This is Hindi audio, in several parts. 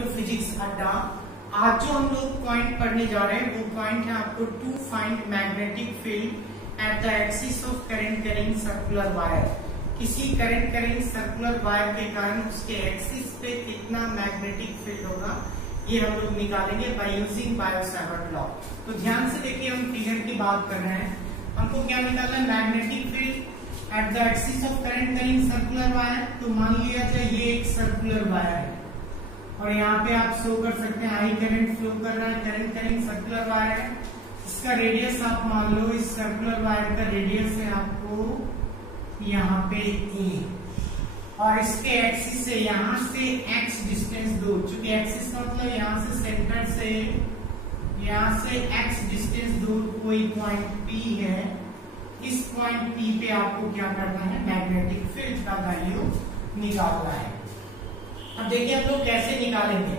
टू फिजिक्स अड्डा। आज जो हम लोग पॉइंट पढ़ने जा रहे हैं वो पॉइंट है आपको to find magnetic field at the axis of current carrying circular wire. किसी करंट कैरिंग सर्कुलर वायर के कारण उसके एक्सिस पे कितना मैग्नेटिक फील्ड होगा ये हम लोग निकालेंगे बाय यूजिंग बायो-सावर्ट लॉ। तो ध्यान से देखिए, हम फिगर की बात कर रहे हैं। हमको क्या निकालना है? Magnetic field at the axis of current carrying circular wire. तो मान लिया जाए ये एक सर्कुलर वायर है और यहाँ पे आप शो कर सकते हैं आई करंट फ्लो कर रहा है, करंट कैरिंग सर्कुलर वायर है। इसका रेडियस आप मान लो, इस सर्कुलर वायर का रेडियस है आपको यहाँ पे ए, और इसके एक्सिस से यहाँ से x डिस्टेंस दूर, चूंकि एक्सिस का मतलब यहाँ से सेंटर से यहाँ से x डिस्टेंस दूर कोई पॉइंट P है। इस पॉइंट P पे आपको क्या करना है? मैग्नेटिक फील्ड का वैल्यू निकालना है। अब देखिए हम लोग कैसे निकालेंगे।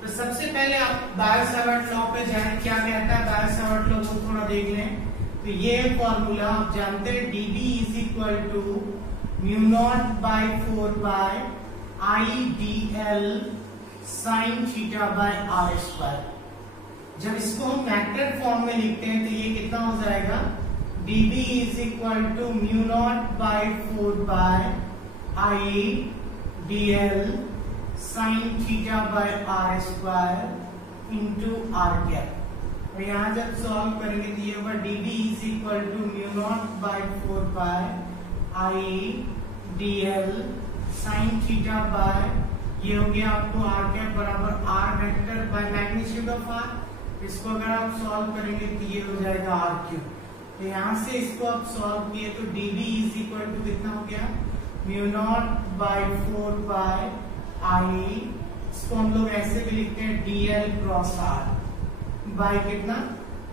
तो सबसे पहले आप बायो-सावर्ट लॉ पे जाएं। क्या कहता है बायो-सावर्ट लॉ को थोड़ा देख लें। तो ये फॉर्मूला आप जानते हैं, dB is equal to mu naught by 4 by I D L sine theta by are square. जब इसको हम वेक्टर फॉर्म में लिखते हैं तो ये कितना हो जाएगा? dB is equal to mu naught by 4 by I D L sine theta by are square into R cap. और यहाँ जब सॉल्व करेंगे तो ये होगा dB is equal to mu naught by 4 by I D L sine theta by, ये हो गया आपको आर कैप बराबर R vector by magnitude of R. इसको अगर आप सॉल्व करेंगे तो ये हो जाएगा आर क्यूब। तो यहाँ से इसको आप सॉल्व किए तो dB इज इक्वल टू कितना हो गया? Mu naught by 4 by I, इसको हम लोग ऐसे भी लिखते हैं dl क्रॉस r बाय कितना?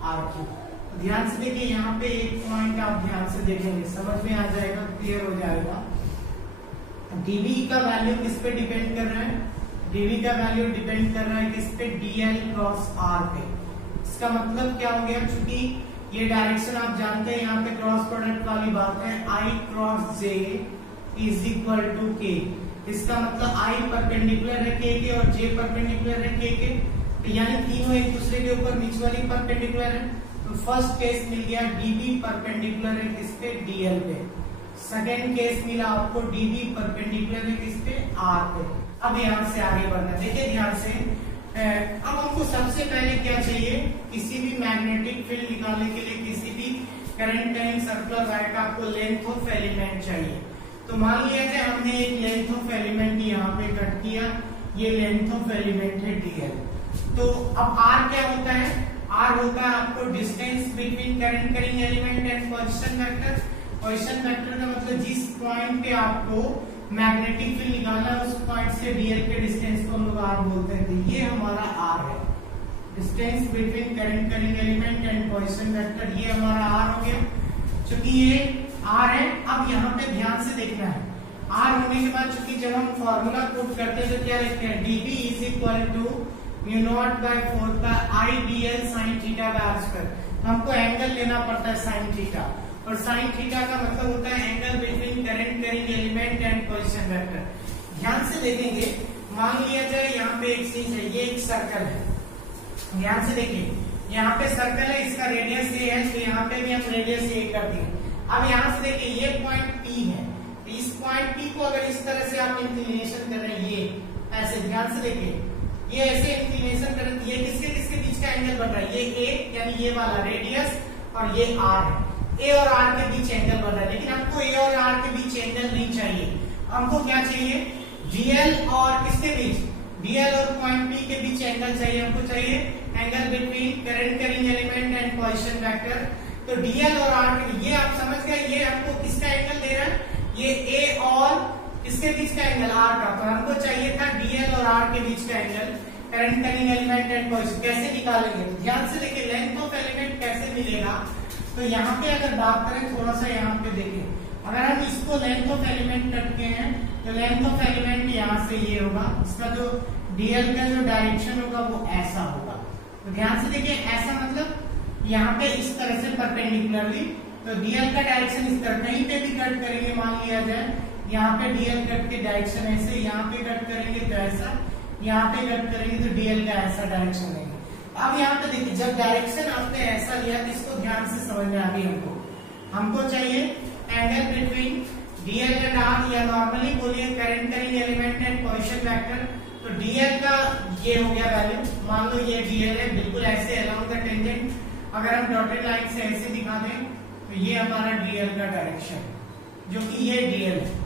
R cube. ध्यान से देखिए, यहाँ पे एक पॉइंट आप ध्यान से देखेंगे, समझ में आ जाएगा, क्लियर हो जाएगा। dB का वैल्यू किस पे डिपेंड कर रहा है? dB का वैल्यू डिपेंड कर रहा है किस पे? dl क्रॉस r पे। इसका मतलब क्या हो गया? चूंकि ये डायरेक्शन आप जानते हैं, यहाँ पे क्रॉस प्रोडक्ट वाली बात है, I cross j is equal to k। इसका मतलब I परपेंडिकुलर है k के और j परपेंडिकुलर है k के, तो यानी तीनों एक दूसरे के ऊपर म्यूचुअली परपेंडिकुलर है। तो फर्स्ट केस मिल गया dB परपेंडिकुलर है किस पे? dl पे। सेकेंड केस मिला आपको dB परपेंडिकुलर है किस पे? r पे। अब यहाँ से आगे बढ़ना, देखिए ध्यान से। अब हमको सबसे पहले क्या चाहिए? किसी भी मैग्नेटिक फील्ड निकालने के लिए किसी भी करंट कैरिंग सर्कुलर वायर का आपको लेंथ ऑफ एलिमेंट चाहिए। तो मान लिया जाए हमने एक लेंथ ऑफ एलिमेंट यहाँ पे कट किया, ये लेंथ ऑफ एलिमेंट है dl। तो अब r क्या होता है? r होता है आपको distance between current carrying element and position vector. Position vector का मतलब जिस पॉइंट पे आपको मैग्नेटिक फील्ड निकालना है उस पॉइंट से dl के डिस्टेंस को हम लोग r बोलते हैं। तो ये हमारा r है, distance between current carrying element and position vector, ये हमारा r हो गया। चूंकि ये r है, अब यहाँ पे ध्यान से देखना है। r होने के बाद चूंकि जब हम फॉर्मूला पुट करते हैं तो क्या लिखते हैं? dB is equal to mu naught by 4 by I D L sine theta by are square. हमको एंगल लेना पड़ता है साइन थीटा, और साइन थीटा का मतलब होता है angle between current carrying element and position vector. ध्यान से देखेंगे, मान लिया जाए यहाँ पे एक चीज है, ये एक सर्कल है। ध्यान से देखिए, यहाँ पे सर्कल है, इसका रेडियस ए है, तो यहाँ पे भी हम रेडियस ए कर दिए। अब यहाँ से देखिए ये पॉइंट P है, तो इस पॉइंट P को अगर इस तरह से आप इंक्लिनेशन कर रहे हैं, ये ऐसे, ध्यान से देखिए, ये ऐसे इंक्लिनेशन कर रहे हैं, ये किसके किसके बीच का एंगल बन रहा है? ये A यानी ये वाला रेडियस और ये R है, A और R के बीच एंगल बन रहा है। लेकिन हमको A और R के बीच एंगल नहीं चाहिए, हमको क्या चाहिए? dl और किसके बीच? dl और पॉइंट P के बीच एंगल चाहिए। हमको चाहिए angle between current carrying element and position vector. तो dl और r के, ये आप समझ गए, ये आपको किसका एंगल दे रहा है? ये a और किसके बीच का एंगल? r का। तो हमको चाहिए था dl और r के बीच का angle, current carrying element and position. कैसे निकालेंगे? ध्यान से देखिए, लेंथ ऑफ एलिमेंट कैसे मिलेगा। तो यहाँ पे अगर बात करें, थोड़ा सा यहाँ पे देखिए, अगर हम इसको लेंथ ऑफ एलिमेंट करते हैं तो लेंथ ऑफ एलिमेंट यहाँ से ये होगा, इसका जो dl का जो डायरेक्शन होगा वो ऐसा होगा। तो ध्यान से देखिए, ऐसा मतलब यहाँ पे इस तरह से परपेंडिकुलरली, तो dl का डायरेक्शन इस तरह, कहीं पे भी कट करेंगे, मान लिया जाए यहाँ पे dl कट के डायरेक्शन ऐसे, यहाँ पे कट करेंगे तो ऐसा, यहाँ पे कट करेंगे तो डीएल का ऐसा डायरेक्शन लेंगे। अब यहाँ पे देखिए जब डायरेक्शन आपने ऐसा लिया तो इसको ध्यान से समझना है। अभी हमको चाहिए angle between DL and R, या नॉर्मली बोलिए current carrying element and position vector. तो डीएल का ये हो गया वैल्यू, मान लो ये डीएल है, बिल्कुल ऐसे अलोंग द टेंजेंट अगर हम डॉटेड लाइन से ऐसे दिखा दें तो ये हमारा डीएल का डायरेक्शन, जो कि ये डीएल है।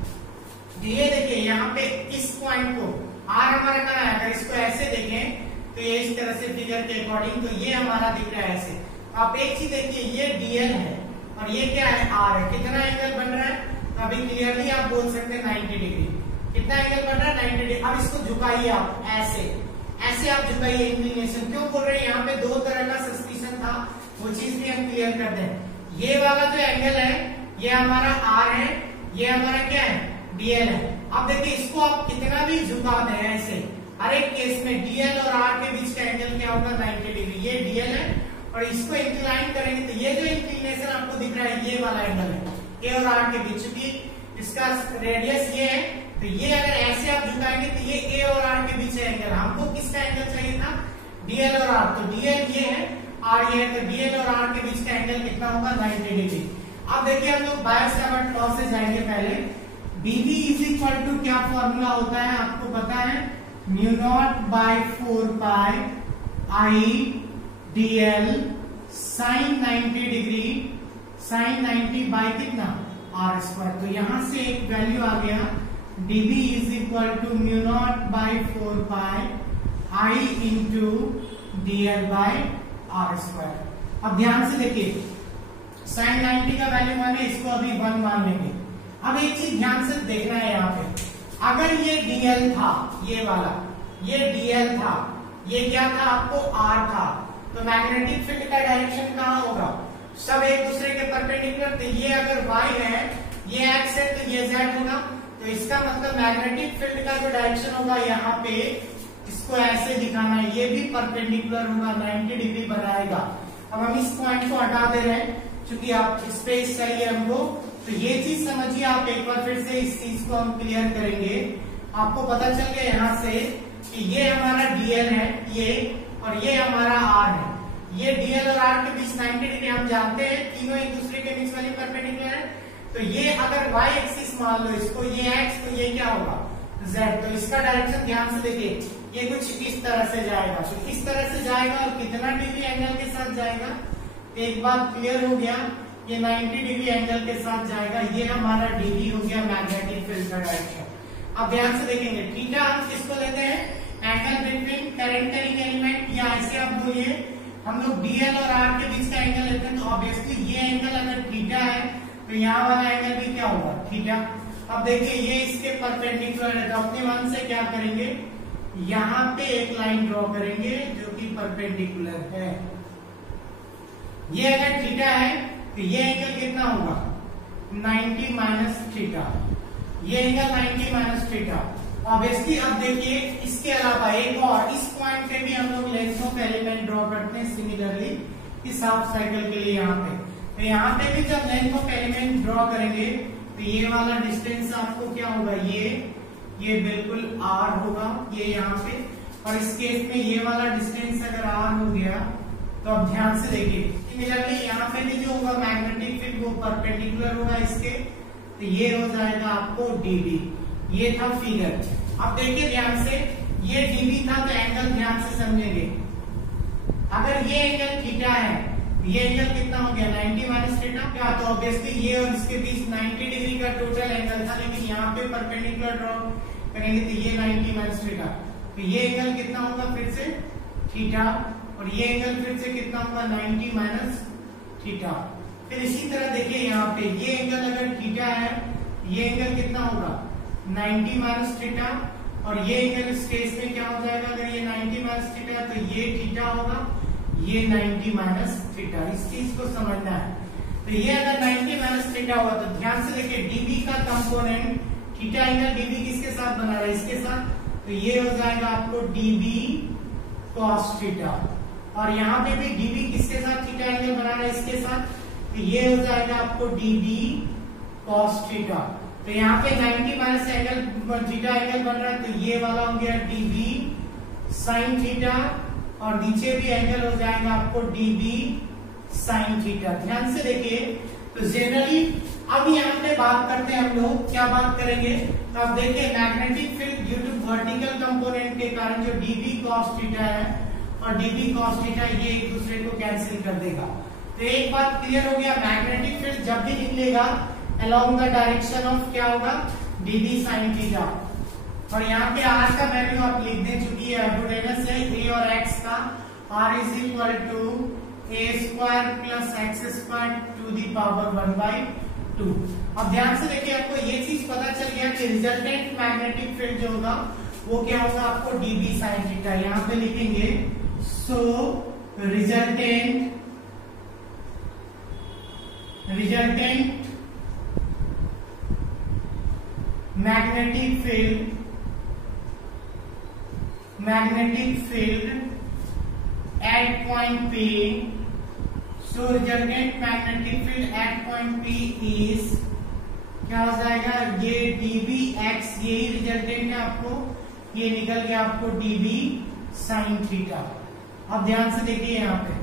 ये देखिए यहाँ पे इस पॉइंट को आर हमारा कहाँ है, अगर इसको ऐसे देखें तो ये इस तरह से फिगर के अकॉर्डिंग, तो ये हमारा दिख रहा है ऐसे। आप एक चीज देखिए, ये डीएल है और ये क्या है, आर है। कितना एंगल बन रहा है, तो अभी क्लियरली आप बोल सकते हैं 90 डिग्री। कितना एंगल बन रहा है, 90 डिग्री। अब इसको झुकाइए आप ऐसे, ऐसे आप झुकाइए। इंक्लिनेशन क्यों बोल रहे हैं, यहाँ पे दो तरह का सस्पिशन था, वो चीज भी हम क्लियर कर दें। ये वाला जो एंगल है ये हमारा आर है, ये हमारा क्या है, डीएल है। अब देखिए इसको आप कितना भी झुका दें ऐसे, हर एक केस में डीएल और आर के बीच का एंगल क्या होगा, 90 डिग्री। ये डीएल है और इसको इंक्लाइन करेंगे तो ये जो इंक्लिनेशन आपको दिख रहा है ये वाला एंगल है ए और आर के बीच, क्योंकि इसका रेडियस ये है। तो ये अगर ऐसे आप झुकाएंगे तो ये ए और आर के बीच एंगल, हमको किसका एंगल चाहिए था, डीएल और आर। तो डीएल ये है, आर ये है, तो डीएल और आर के बीच का एंगल कितना होगा, 90 डिग्री। अब देखिए हम लोग बाय सावर्ट लॉ से जाएंगे। पहले बीबी इज इक्वल टू क्या फॉर्मूला होता है आपको पता है, mu naught by 4 pi I dl sine 90 degree, sine 90 by कितना, आर स्क्वायर। तो यहां से एक वैल्यू आ गया, dB is equal to mu naught by 4 pi I into dl by are square. अब ध्यान से देखिए, साइन 90 का वैल्यू माने, इसको अभी 1 मान लेंगे। अब एक चीज ध्यान से देखना है यहाँ पे, अगर ये डीएल था, ये वाला ये डीएल था, ये क्या था आपको आर था, तो मैग्नेटिक फील्ड का डायरेक्शन कहाँ होगा, सब एक दूसरे के परपेंडिकुलर। तो ये अगर y है, ये x है, तो ये z होगा। तो इसका मतलब मैग्नेटिक फील्ड का जो डायरेक्शन होगा यहाँ पे, इसको ऐसे दिखाना है, ये भी परपेंडिकुलर होगा, 90 डिग्री बनाएगा। अब हम इस पॉइंट को हटा दे रहे हैं क्योंकि आप स्पेस चाहिए हमको। तो ये चीज समझिए आप एक बार फिर से, इस चीज को हम क्लियर करेंगे। आपको पता चल गया यहाँ से कि ये हमारा डीएल है ये, और ये हमारा आर है। ये डीएल और आर के बीच 90 डिग्री हम जानते हैं, तीनों एक दूसरे के बीच वाली परपेंडिकुलर है। तो ये अगर y एक्सिस मान लो इसको, ये x, तो ये क्या होगा, z। तो इसका डायरेक्शन ध्यान से देखिए, ये कुछ इस तरह से जाएगा। तो किस तरह से जाएगा और कितना डिग्री एंगल के साथ जाएगा, एक बात क्लियर हो गया, ये 90 डिग्री एंगल के साथ जाएगा। ये हमारा डीबी हो गया मैग्नेटिक फील्ड का डायरेक्शन। अब ध्यान से देखेंगे, थीटा हम किसको लेते हैं, angle between current carrying element, या ऐसे आप बोलिए हम लोग डीएल और आर के बीच का एंगल लेते हैं। तो ऑब्वियसली ये एंगल अगर थीटा है तो यहाँ वाला एंगल भी क्या होगा, थीटा। अब देखिए ये इसके परपेंडिकुलर है, तो अपने मन से क्या करेंगे, यहाँ पे एक लाइन ड्रॉ करेंगे जो कि परपेंडिकुलर है। ये अगर थीटा है तो ये एंगल कितना होगा, 90 माइनस थीटा। ये एंगल 90 माइनस थीटा। ऑब्वियसली अब देखिए इसके अलावा एक और, इस पॉइंट पे भी हम लोग लेंथ ऑफ एलिमेंट ड्रॉ करते हैं सिमिलरली इस हाफ साइकिल के लिए यहाँ पे। तो यहाँ पे भी जब लेंथ ऑफ एलिमेंट ड्रॉ करेंगे तो ये वाला डिस्टेंस आपको क्या होगा, ये बिल्कुल r होगा, ये यहाँ पे। और इस केस में ये वाला डिस्टेंस अगर r हो गया तो अब ध्यान से देखिए, सिमिलरली यहाँ पे भी जो होगा मैग्नेटिक फील्ड वो परपेंडिकुलर होगा इसके, तो ये हो जाएगा आपको dB। ये था फिगर। अब देखिए ध्यान से, ये dB था तो एंगल ध्यान से समझेंगे। अगर ये एंगल थीटा है, ये एंगल कितना हो गया, 90 माइनस थीटा क्या, तो ऑब्वियसली ये और इसके बीच 90 डिग्री का टोटल एंगल था, लेकिन यहाँ पे परपेंडिकुलर ड्रॉ करेंगे तो ये 90 माइनस थीटा। तो ये एंगल कितना होगा फिर से, थीटा, और ये एंगल फिर से कितना होगा, 90 माइनस थीटा। फिर इसी तरह देखिए यहाँ पे ये एंगल अगर थीटा है, ये एंगल कितना होगा, 90 माइनस थीटा, और ये एंगल इस केस में क्या हो जाएगा, अगर ये 90 माइनस थीटा तो ये थीटा होगा, ये 90 माइनस थीटा। इस चीज को समझना है। तो ये अगर 90 माइनस थीटा हुआ तो ध्यान से देखिए dB का कंपोनेंट, थीटा एंगल dB किसके साथ बना रहा है, इसके साथ। तो ये हो जाएगा आपको dB cos थीटा, और यहाँ पे भी dB किसके साथ थीटा एंगल बना रहा है, इसके साथ। तो ये हो जाएगा आपको dB cos थीटा। तो यहाँ पे 90 माइनस एंगल थीटा एंगल बन रहा है, तो ये वाला हो गया dB साइन थीटा और नीचे भी एंगल हो जाएगा आपको डीबी साइन थीटा। ध्यान से देखिए, तो जनरली अब यहाँ पे बात करते हैं हम लोग, क्या बात करेंगे, तो अब देखिए magnetic field due to vertical component के कारण जो डीबी कॉस थीटा है और डीबी कॉस थीटा ये एक दूसरे को कैंसिल कर देगा। तो एक बात क्लियर हो गया, मैग्नेटिक फील्ड जब भी निकलेगा अलोंग द डायरेक्शन ऑफ क्या होगा, डीबी साइन थीटा। और यहाँ पे आर का वैल्यू आप लिख दे, चुकी है हाइपोटेनस है ए और एक्स का, R is equal to A square plus X square to the power 1/2। अब ध्यान से देखिए, आपको ये चीज पता चल गया कि रिजल्टेंट मैग्नेटिक फील्ड जो होगा वो क्या होगा, आपको डीबी साइन थीटा। यहाँ पे लिखेंगे so resultant magnetic field at point P, so resultant magnetic field at point P is क्या हो जाएगा, ये dBx, यही रिजल्टेंट है आपको, ये निकल गया आपको dB sin थीटा। अब ध्यान से देखिए, यहाँ पे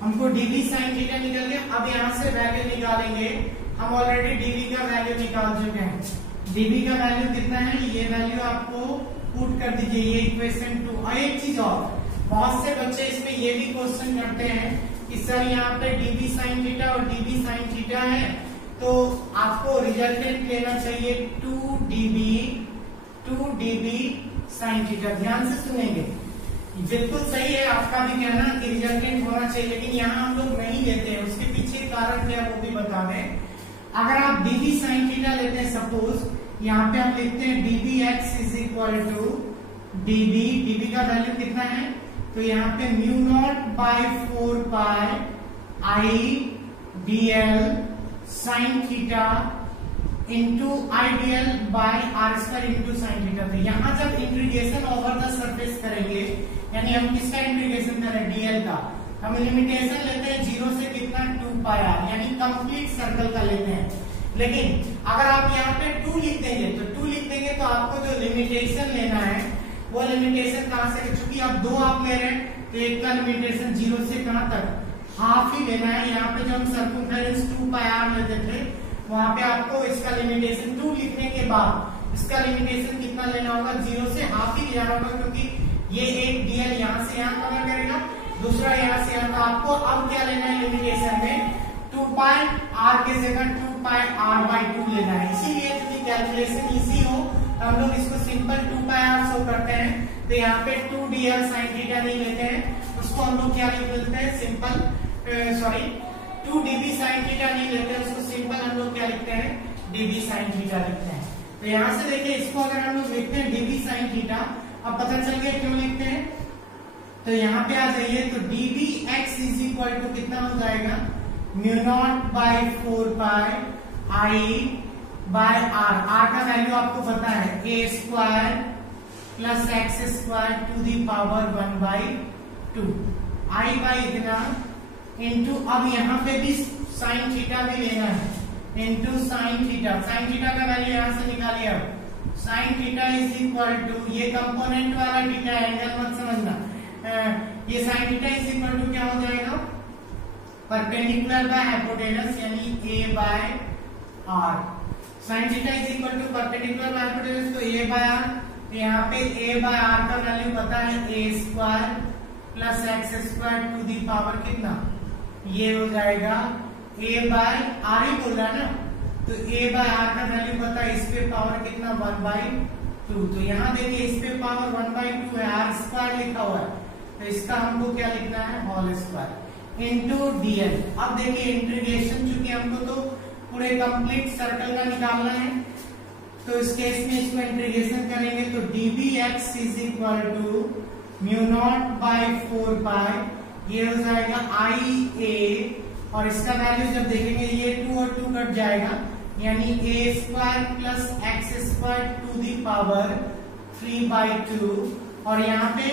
हमको dB sin थीटा निकल गया। अब यहाँ से वैल्यू निकालेंगे, हम ऑलरेडी dB का वैल्यू निकाल चुके हैं। dB का वैल्यू कितना है, ये वैल्यू आपको पुट कर दीजिए, ये इक्वेशन 2। और एक चीज और, बहुत से बच्चे इसमें ये भी क्वेश्चन करते हैं कि सर यहाँ पे dB sin थीटा और dB sin थीटा है, तो आपको रिजल्टेंट लेना चाहिए 2dB sin थीटा। ध्यान से सुनेंगे, बिल्कुल सही है आपका भी कहना कि रिजल्टेंट होना चाहिए, लेकिन यहाँ हम लोग नहीं लेते हैं। उसके पीछे कारण क्या वो भी बता दें। अगर आप dB sin थीटा लेते हैं, सपोज यहाँ पे हम लिखते हैं dBx is equal to dB का वैल्यू कितना है, तो यहाँ पे μ0/4 I dl sin theta into I dl by are square into sine theta. तो यहाँ जब इंटीग्रेशन ओवर द सरफेस करेंगे, यानी हम किसका इंटीग्रेशन करें, dl का, हम लिमिटेशन लेते हैं 0 से कितना 2πr, यानी कंप्लीट सर्कल का लेते हैं। लेकिन अगर आप यहाँ पे 2 लिख देंगे, तो आपको जो लिमिटेशन लेना है वो लिमिटेशन कहां से, चूंकि आप 2 आप ले रहे हैं तो एक का लिमिटेशन 0 से कहां तक, हाफ ही लेना है। यहाँ पे जो हम सर्कमफेरेंस 2πr लेते थे, वहां पे आपको इसका लिमिटेशन 2 लिखने के बाद इसका लिमिटेशन कितना लेना होगा, 0 से हाफ ही लेना होगा, क्योंकि ये एक dl यहाँ से यहाँ कवर करेगा, दूसरा यहाँ से यहाँ। तो आपको अब क्या लेना है लिमिटेशन में, 2πr के जगह 2πr/2 लेना है। इसीलिए क्योंकि कैलकुलेशन इजी हो, हम लोग इसको सिंपल 2πr शो करते हैं। तो यहाँ पे 2dl sin थीटा नहीं लेते हैं, उसको हम लोग क्या लिख लेते हैं, सिंपल 2dB sin थीटा नहीं लेते हैं, उसको सिंपल हम लोग क्या लिखते हैं, dB sin थीटा लिखते हैं। तो यहाँ से देखिए, इसको अगर हम लोग लिखते हैं dB sin थीटा, अब पता चल गया क्यों लिखते हैं। तो यहाँ पे आ जाइए, तो dBx इज इक्वल टू कितना हो जाएगा, μ0/4 I/r। r का वैल्यू आपको पता है, a square plus X square to the power 1/2 I by इतना इंटू, अब यहाँ पे भी साइन थीटा भी लेना है, into sine theta. Sine theta का वैल्यू यहाँ से निकालिए। अब sine theta is equal to, ये कंपोनेंट वाला थीटा है, एंगल मत समझना, ये sine theta is equal to क्या हो जाएगा, परपेंडिकुलर बाय हाइपोटेनस, यानी a by r। Sine theta is equal to perpendicular by hypotenuse, तो a बाय r। यहाँ पे a बाय r का वैल्यू पता है, a square plus X square to the power कितना, ये हो जाएगा a बाय r ही बोल रहा है ना, तो a बाय r का वैल्यू पता है, इस पे पावर कितना 1/2। तो यहाँ देखिए, इस पे पावर 1/2 है, r स्क्वायर लिखा हुआ है, तो इसका हमको क्या लिखना है, होल स्क्वायर इंटू dl। अब देखिए इंटीग्रेशन, चूंकि हमको तो पूरे कंप्लीट सर्कल का निकालना है, तो इस केस में इसको इंटीग्रेशन करेंगे, तो dBx इज इक्वल टू μ0/4, ये हो जाएगा IA, और इसका वैल्यू जब देखेंगे ये 2 और 2 कट जाएगा, यानी a square plus X square to the power 3/2। और यहाँ पे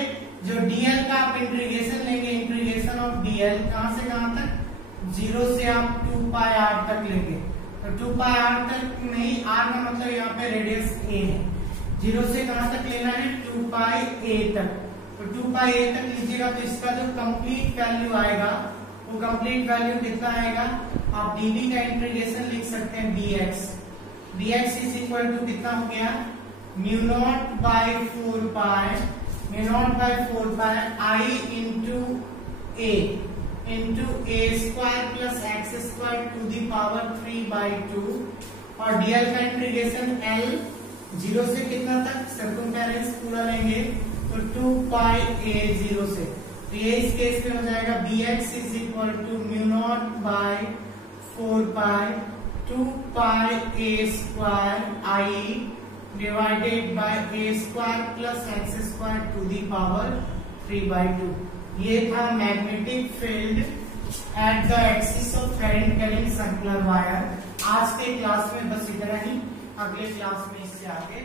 जो dl का आप इंटीग्रेशन लेंगे, इंटीग्रेशन ऑफ dl कहां से कहां तक, 0 से आप 2πr तक लेंगे। तो 2πr तक नहीं, r का मतलब यहाँ पे रेडियस a है, 0 से कहां तक लेना है, 2πa तक। तो 2 पाई a तक लीजिएगा तो इसका जो कंप्लीट वैल्यू आएगा वो कंप्लीट वैल्यू कितना आएगा, आप dv का इंटीग्रेशन लिख सकते हैं dx, dx is equal to कितना हो गया, mu naught by 4 pi I into a square plus X square to the power 3/2 और dl का इंटीग्रेशन L 0 से कितना तक सर्कमफेरेंस पूरा लेंगे तो 2 पाई a 0 से, तो ये इस केस में हो जाएगा bx is equal to mu naught by 4 pi 2 pi a square I divided by a square plus X square to the power 3/2। ये था magnetic field at the axis of current carrying circular wire. आज के क्लास में बस इतना ही, अगले क्लास में इससे आगे